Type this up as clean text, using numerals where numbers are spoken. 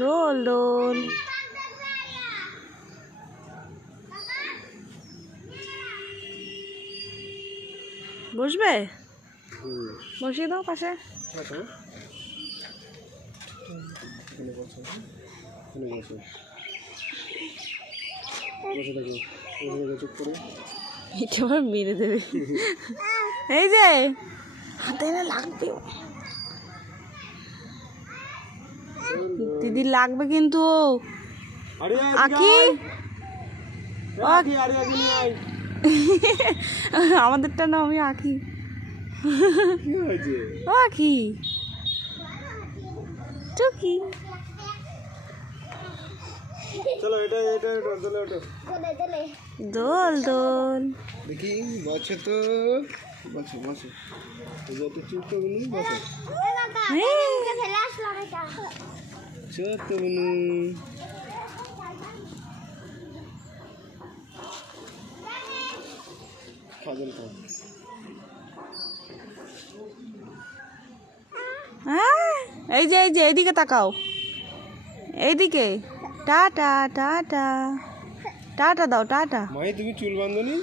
দোল দোল। বসবে? বসিয়ে দাও পাশে। এটা আবার মেরে দেবে। এই যে হাতে না লাগবে, দিদি লাগবে কিন্তু। আকি আমাদেরটা না, আমি আঁকি। ও আঁকি টুকি। চলো এটা এটা চলো ওটা দোল দোল। দেখি বসে তো বসে বসে যত চুপ তো বলুন বসে ছোট বলুন খাবেন খাবেন। এই যে এই যে এইদিকে তাকাও, এইদিকে। টাটা টাটা টাটা দাও টাটা। মাই তুমি চুল বাঁধনি।